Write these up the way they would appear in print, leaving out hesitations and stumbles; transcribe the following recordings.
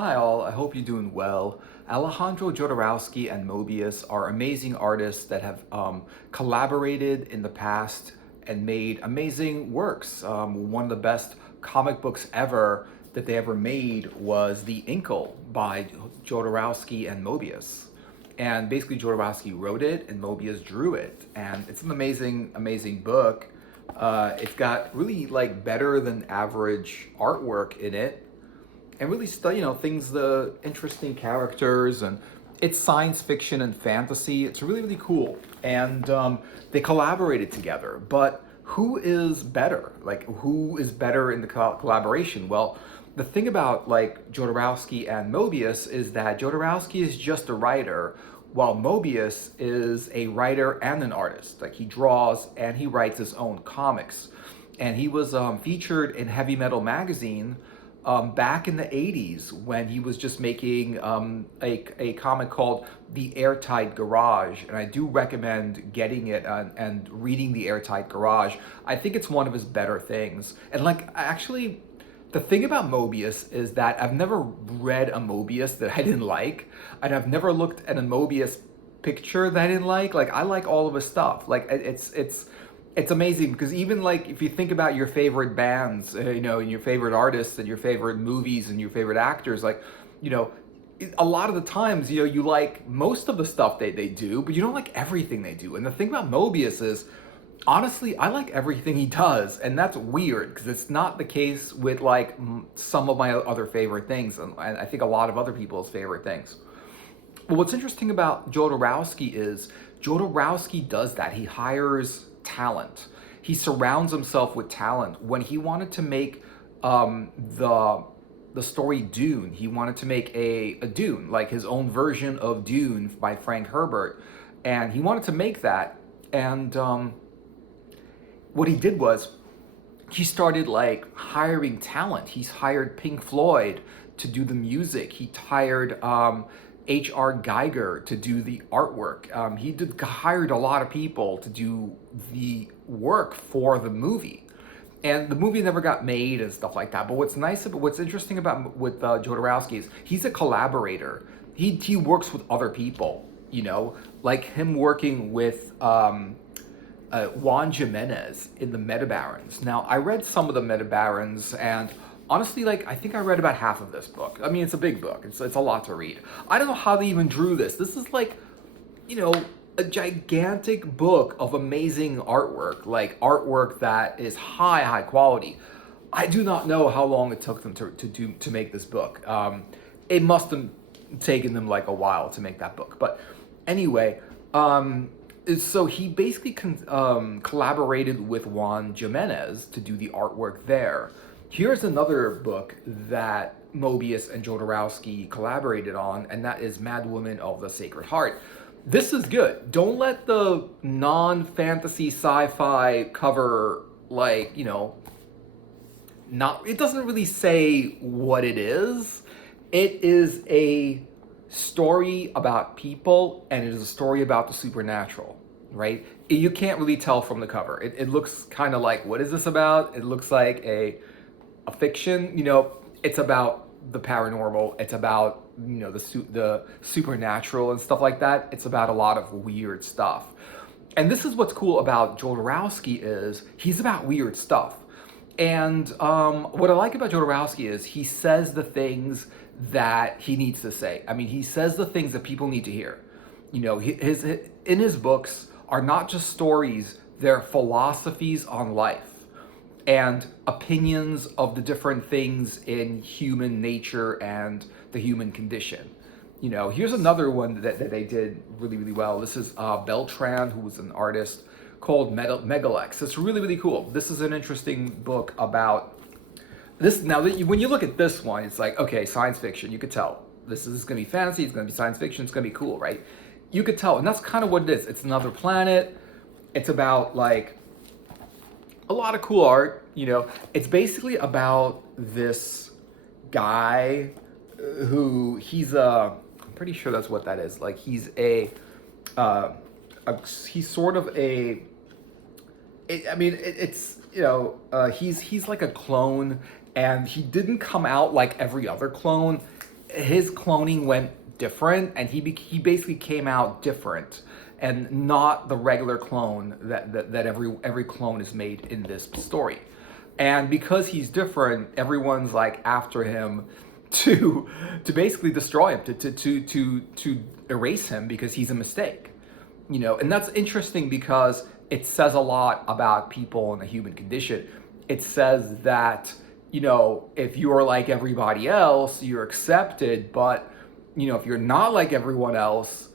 Hi all, I hope you're doing well. Alejandro Jodorowsky and Moebius are amazing artists that have collaborated in the past and made amazing works. One of the best comic books ever that they ever made was The Inkle by Jodorowsky and Moebius. And basically Jodorowsky wrote it and Moebius drew it. And it's an amazing, amazing book. It's got really like better than average artwork in it and really things, the interesting characters, and it's science fiction and fantasy. It's really, really cool. And they collaborated together. But who is better? Like, who is better in the collaboration? Well, the thing about like Jodorowsky and Moebius is that Jodorowsky is just a writer, while Moebius is a writer and an artist. Like, he draws and he writes his own comics. And he was featured in Heavy Metal magazine back in the 80s when he was just making a comic called The Airtight Garage. And I do recommend getting it and reading The Airtight Garage. I think it's one of his better things. And like, actually, the thing about Moebius is that I've never read a Moebius that I didn't like. And I've never looked at a Moebius picture that I didn't like. Like, I like all of his stuff. Like, it's amazing because even like if you think about your favorite bands, and your favorite artists and your favorite movies and your favorite actors, like, a lot of the times, you like most of the stuff they do, but you don't like everything they do. And the thing about Moebius is, honestly, I like everything he does, and that's weird because it's not the case with like some of my other favorite things, and I think a lot of other people's favorite things. But what's interesting about Jodorowsky is Jodorowsky does that. He hires talent. He surrounds himself with talent. When he wanted to make the story Dune, he wanted to make a Dune, like his own version of Dune by Frank Herbert, and he wanted to make that. And what he did was he started like hiring talent. He's hired Pink Floyd to do the music. He hired H.R. Geiger to do the artwork. He hired a lot of people to do the work for the movie. And the movie never got made and stuff like that. But what's interesting about with Jodorowsky is he's a collaborator. He works with other people, like him working with Juan Jimenez in the Metabarons. Now, I read some of the Metabarons, and honestly, like, I think I read about half of this book. I mean, it's a big book. It's a lot to read. I don't know how they even drew this. This is like, a gigantic book of amazing artwork, like artwork that is high quality. I do not know how long it took them to make this book. It must have taken them like a while to make that book. But anyway, so he basically collaborated with Juan Jimenez to do the artwork there. Here's another book that Moebius and Jodorowsky collaborated on, and that is Mad Woman of the Sacred Heart. This is good. Don't let the non-fantasy sci-fi cover, like, it doesn't really say what it is. It is a story about people, and it is a story about the supernatural, right? You can't really tell from the cover. It looks kind of like, what is this about? It looks like a fiction. It's about the paranormal. It's about the supernatural and stuff like that. It's about a lot of weird stuff. And this is what's cool about Jodorowsky is he's about weird stuff. And what I like about Jodorowsky is he says the things that he needs to say. I mean, he says the things that people need to hear. In his books are not just stories, they're philosophies on life and opinions of the different things in human nature and the human condition. Here's another one that they did really, really well. This is Beltran, who was an artist, called Megalex. It's really, really cool. This is an interesting book about this. Now, when you look at this one, it's like, okay, science fiction. You could tell this is going to be fantasy. It's going to be science fiction. It's going to be cool, right? You could tell, and that's kind of what it is. It's another planet. It's about like a lot of cool art. It's basically about this guy who I'm pretty sure that's what that is. Like, he's he's sort of he's like a clone, and he didn't come out like every other clone. his cloning went different, and he basically came out different, and not the regular clone that every clone is made in this story. And because he's different, everyone's like after him to basically destroy him, to erase him because he's a mistake. And that's interesting because it says a lot about people and the human condition. It says that, if you're like everybody else, you're accepted, but, if you're not like everyone else,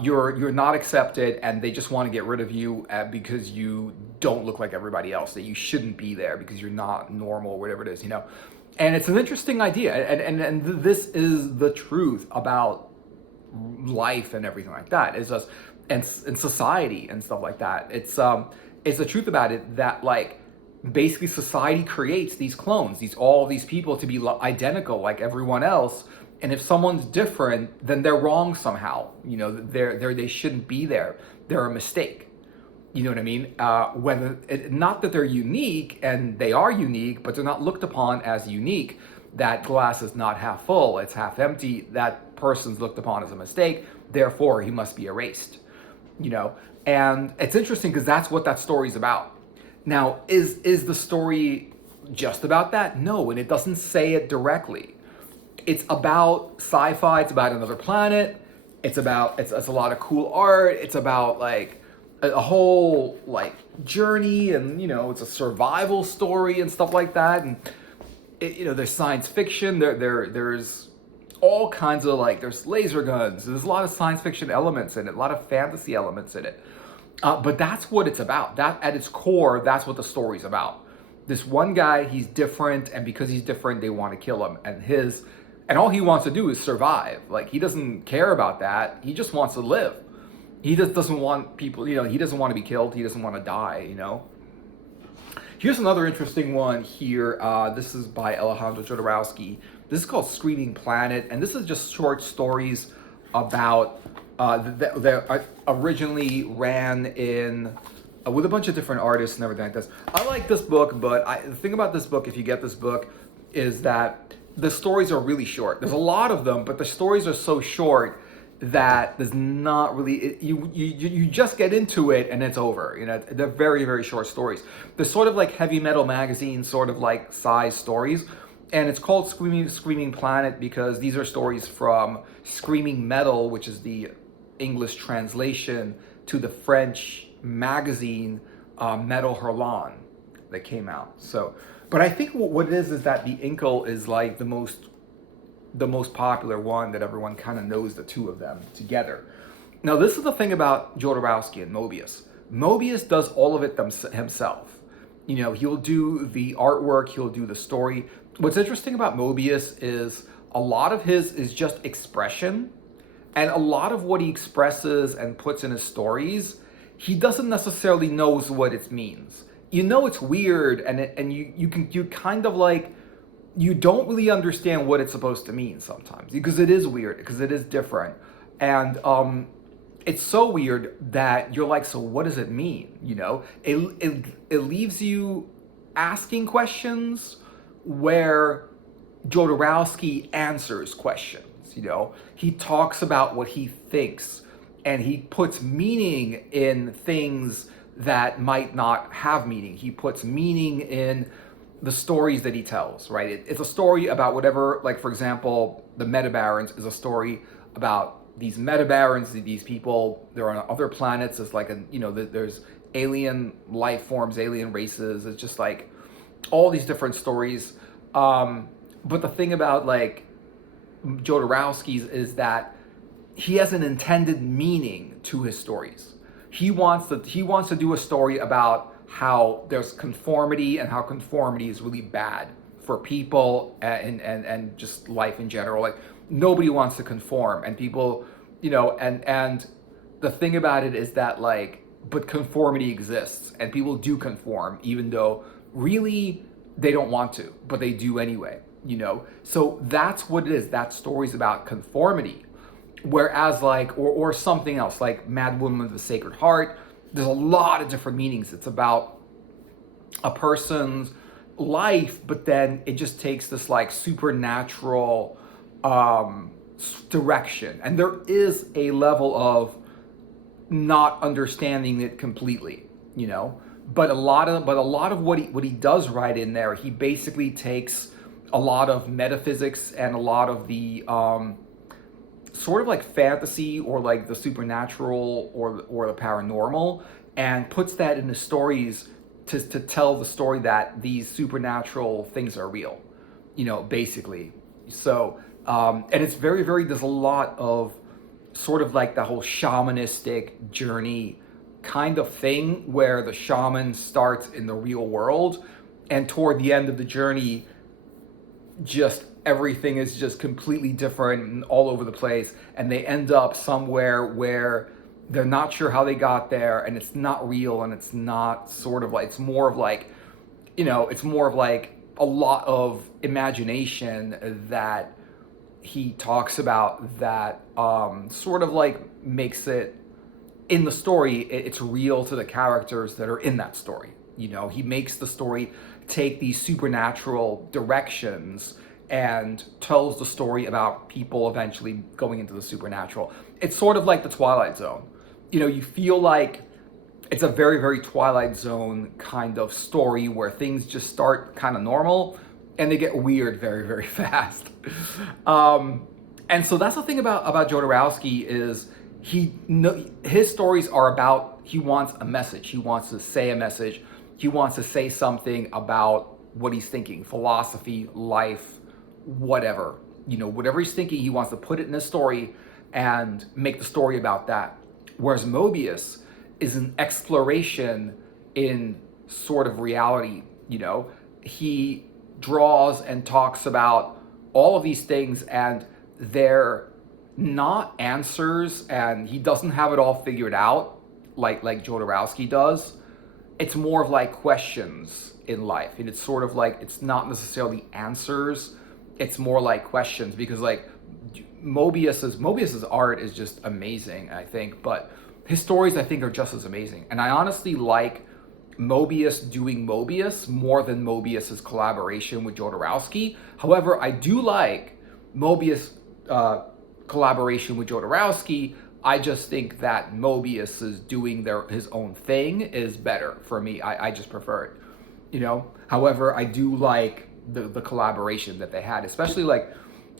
you're not accepted, and they just want to get rid of you because you don't look like everybody else, that you shouldn't be there because you're not normal, whatever it is, And it's an interesting idea, and this is the truth about life and everything like that. It's just and society and stuff like that. It's the truth about it that like basically society creates these clones, all these people to be identical like everyone else. And if someone's different, then they're wrong somehow. They shouldn't be there. They're a mistake. You know what I mean? Not that they're unique, and they are unique, but they're not looked upon as unique. That glass is not half full, it's half empty. That person's looked upon as a mistake, therefore he must be erased. And it's interesting because that's what that story's about. Now, is the story just about that? No, and it doesn't say it directly. It's about sci-fi, it's about another planet, it's a lot of cool art, it's about like a whole like journey, and it's a survival story and stuff like that. And there's science fiction, there's all kinds of like, there's laser guns, there's a lot of science fiction elements in it, a lot of fantasy elements in it. But that's what it's about. That at its core, that's what the story's about. This one guy, he's different, and because he's different, they want to kill him. And all he wants to do is survive. Like, he doesn't care about that. He just wants to live. He just doesn't want people, he doesn't want to be killed. He doesn't want to die, Here's another interesting one here. This is by Alejandro Jodorowsky. This is called Screaming Planet, and this is just short stories about that originally ran in with a bunch of different artists and everything like this. I like this book, but the thing about this book, if you get this book, is that the stories are really short. There's a lot of them, but the stories are so short that there's not really, you just get into it and it's over. They're very, very short stories. They're sort of like Heavy Metal Magazine, sort of like size stories. And it's called Screaming Planet because these are stories from Screaming Metal, which is the English translation to the French magazine Metal Hurlant that came out. So, but I think what it is that the Inkle is like the most popular one, that everyone kind of knows the two of them together. Now, this is the thing about Jodorowsky and Moebius. Moebius does all of it himself. He'll do the artwork, he'll do the story. What's interesting about Moebius is a lot of his is just expression, and a lot of what he expresses and puts in his stories, he doesn't necessarily knows what it means. It's weird, and you kind of like, you don't really understand what it's supposed to mean sometimes, because it is weird, because it is different. And it's so weird that you're like, so what does it mean? It leaves you asking questions where Jodorowsky answers questions. He talks about what he thinks, and he puts meaning in things that might not have meaning. He puts meaning in the stories that he tells, right? It's a story about whatever, like for example, the Metabarons is a story about these Metabarons, these people, they're on other planets. It's like there's alien life forms, alien races. It's just like all these different stories. But the thing about like Jodorowsky's is that he has an intended meaning to his stories. He wants to do a story about how there's conformity, and how conformity is really bad for people and just life in general. Like, nobody wants to conform, and people, and the thing about it is that like, but conformity exists, and people do conform, even though really they don't want to, but they do anyway, So that's what it is. That story's about conformity. Whereas like, or something else, like Mad Woman of the Sacred Heart, there's a lot of different meanings. It's about a person's life, but then it just takes this like supernatural direction, and there is a level of not understanding it completely, you know. But a lot of what he does right in there, he basically takes a lot of metaphysics and a lot of the sort of like fantasy or like the supernatural or the paranormal, and puts that in the stories to tell the story that these supernatural things are real, you know, basically. So and it's very, very, there's a lot of sort of like the whole shamanistic journey kind of thing where the shaman starts in the real world, and toward the end of the journey, just everything is just completely different and all over the place, and they end up somewhere where they're not sure how they got there, and it's not real, and it's not sort of like, it's more of like, you know, it's more of like a lot of imagination that he talks about that sort of like makes it, in the story, it's real to the characters that are in that story. You know, he makes the story take these supernatural directions and tells the story about people eventually going into the supernatural. It's sort of like the Twilight Zone. You know, you feel like it's a very, very Twilight Zone kind of story where things just start kind of normal and they get weird very, very fast. And so that's the thing about Jodorowsky is his stories are about, he wants a message. He wants to say a message. He wants to say something about what he's thinking, philosophy, life, whatever. You know, whatever he's thinking, he wants to put it in a story and make the story about that. Whereas Moebius is an exploration in sort of reality, you know. He draws and talks about all of these things, and they're not answers, and he doesn't have it all figured out like Jodorowsky does. It's more of like questions in life, and it's sort of like, it's not necessarily answers, it's more like questions, because like Moebius's art is just amazing, I think, but his stories I think are just as amazing. And I honestly like Moebius doing Moebius more than Moebius's collaboration with Jodorowsky. However, I do like Moebius collaboration with Jodorowsky. I just think that Moebius is doing his own thing is better for me. I just prefer it, you know. However, I do like the collaboration that they had, especially like,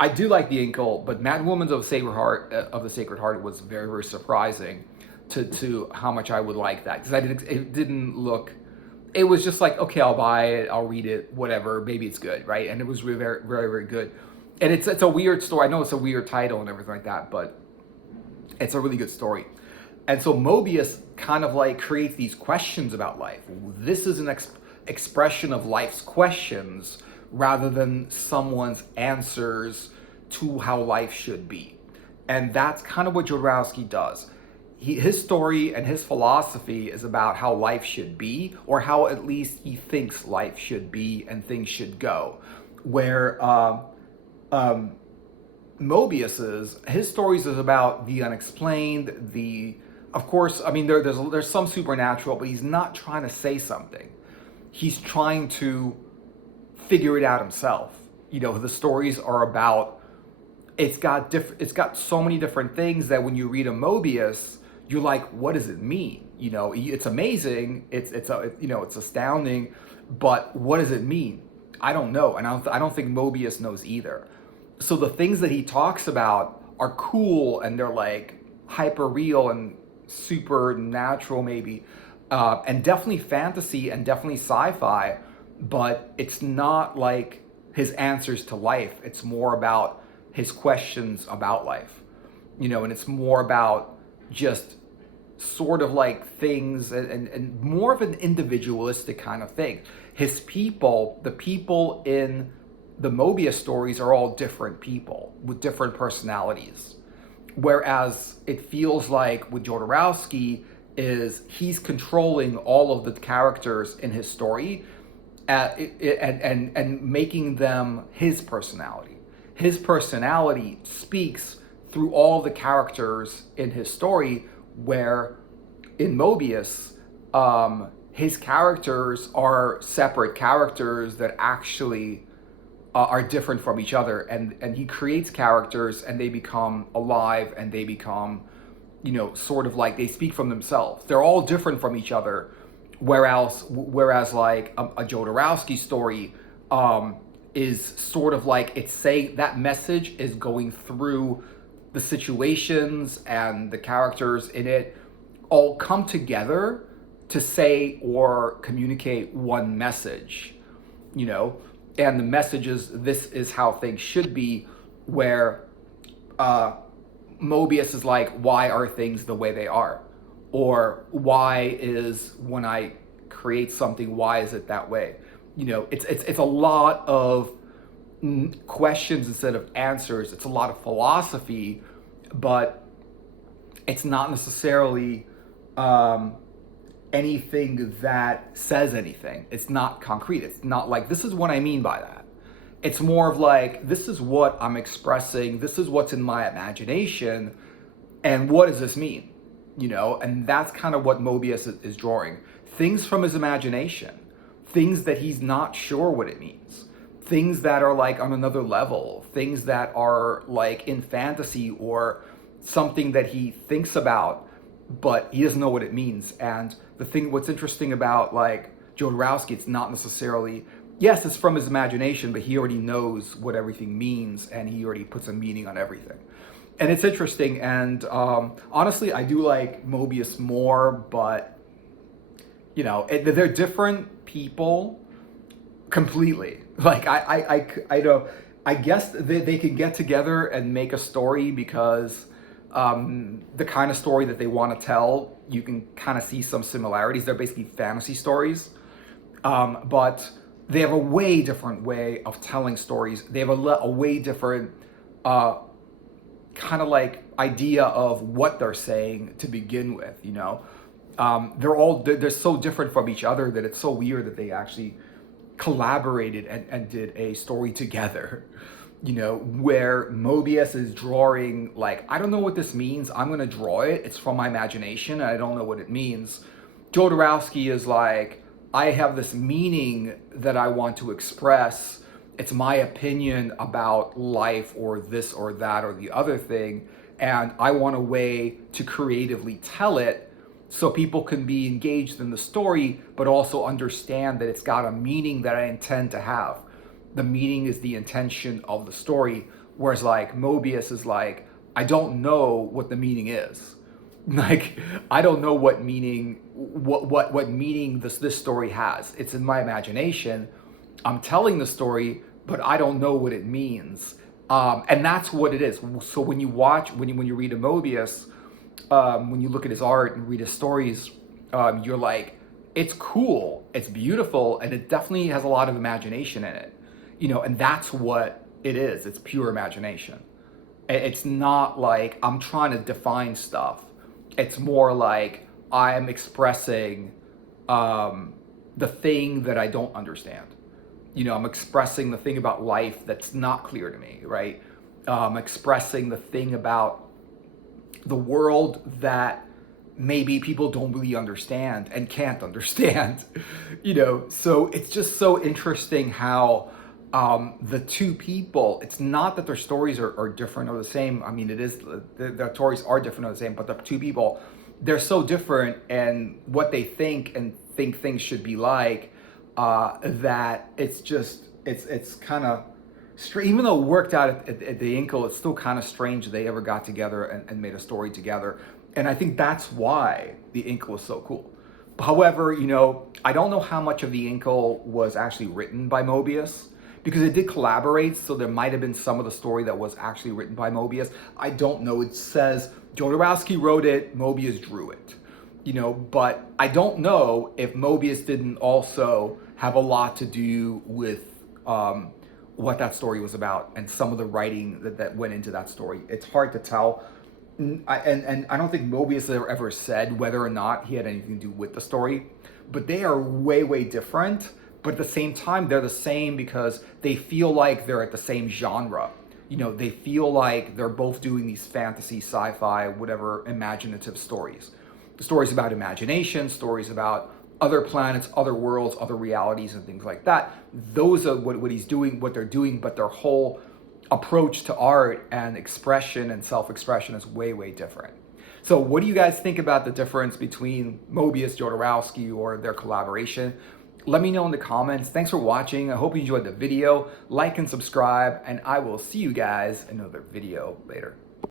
I do like the Inkle, but Mad Woman of the Sacred Heart was very, very surprising to how much I would like that, because it didn't look, it was just like, okay, I'll buy it, I'll read it, whatever, maybe it's good, right? And it was really very, very, very good. And it's a weird story. I know it's a weird title and everything like that, but it's a really good story. And so Moebius kind of like creates these questions about life. This is an expression of life's questions rather than someone's answers to how life should be. And that's kind of what Jodorowsky does. His story and his philosophy is about how life should be, or how at least he thinks life should be and things should go. Where Moebius's, his stories is about the unexplained, of course, I mean, there's some supernatural, but he's not trying to say something. He's trying to figure it out himself. You know, the stories are about, it's got so many different things that when you read a Moebius, you're like, what does it mean? You know, it's amazing, it's astounding, but what does it mean? I don't know, and I don't think Moebius knows either. So the things that he talks about are cool, and they're like hyper real and supernatural maybe, and definitely fantasy and definitely sci-fi, but it's not like his answers to life. It's more about his questions about life, you know, and it's more about just sort of like things and more of an individualistic kind of thing. His people, the people in the Moebius stories are all different people with different personalities. Whereas it feels like with Jodorowsky is he's controlling all of the characters in his story and making them his personality. His personality speaks through all the characters in his story, where in Moebius, his characters are separate characters that actually are different from each other, and he creates characters and they become alive and they become, sort of like they speak from themselves. They're all different from each other, whereas like a Jodorowsky story is sort of like it's saying that message is going through the situations, and the characters in it all come together to say or communicate one message, you know, and the message is this is how things should be, where Moebius is like, why are things the way they are? Or why is, when I create something, why is it that way? It's a lot of questions instead of answers. It's a lot of philosophy, but it's not necessarily anything that says anything. It's not concrete. It's not like, this is what I mean by that. It's more of like, this is what I'm expressing. This is what's in my imagination. And what does this mean? And that's kind of what Moebius is drawing. Things from his imagination, things that he's not sure what it means, things that are like on another level, things that are like in fantasy or something that he thinks about, but he doesn't know what it means. And what's interesting about like Jodorowsky, it's not necessarily, yes, it's from his imagination, but he already knows what everything means and he already puts a meaning on everything. And it's interesting. And honestly, I do like Moebius more, but they're different people completely. Like I guess they can get together and make a story because the kind of story that they want to tell, you can kind of see some similarities. They're basically fantasy stories, but they have a way different way of telling stories. They have a way different kind of like idea of what they're saying to begin with. They're so different from each other that it's so weird that they actually collaborated and did a story together. Where Moebius is drawing, like, I don't know what this means, I'm gonna draw it, it's from my imagination, and I don't know what it means. Jodorowsky is like, I have this meaning that I want to express, it's my opinion about life or this or that or the other thing, and I want a way to creatively tell it so people can be engaged in the story, but also understand that it's got a meaning that I intend to have. The meaning is the intention of the story. Whereas like Moebius is like, I don't know what the meaning is. Like, I don't know what meaning, what meaning this story has. It's in my imagination. I'm telling the story, but I don't know what it means. And that's what it is. So when you read a Moebius, when you look at his art and read his stories, you're like, it's cool, it's beautiful, and it definitely has a lot of imagination in it. And that's what it is. It's pure imagination. It's not like I'm trying to define stuff. It's more like I'm expressing the thing that I don't understand. I'm expressing the thing about life that's not clear to me, right? I'm expressing the thing about the world that maybe people don't really understand and can't understand. So it's just so interesting how the two people, it's not that their stories are different or the same. I mean, it is, their stories are different or the same, but the two people, they're so different and what they think and think things should be like, that it's just, it's kind of strange. Even though it worked out at the Inkle, it's still kind of strange they ever got together and made a story together. And I think that's why the Inkle is so cool. However, I don't know how much of the Inkle was actually written by Moebius, because it did collaborate, so there might have been some of the story that was actually written by Moebius. I don't know. It says Jodorowsky wrote it, Moebius drew it. But I don't know if Moebius didn't also have a lot to do with what that story was about and some of the writing that went into that story. It's hard to tell. And I don't think Moebius ever said whether or not he had anything to do with the story, but they are way, way different. But at the same time, they're the same because they feel like they're at the same genre. They feel like they're both doing these fantasy, sci-fi, whatever, imaginative stories. Stories about imagination, stories about other planets, other worlds, other realities, and things like that. Those are what he's doing, what they're doing, but their whole approach to art and expression and self-expression is way, way different. So what do you guys think about the difference between Moebius, Jodorowsky, or their collaboration? Let me know in the comments. Thanks for watching. I hope you enjoyed the video. Like and subscribe, and I will see you guys in another video later.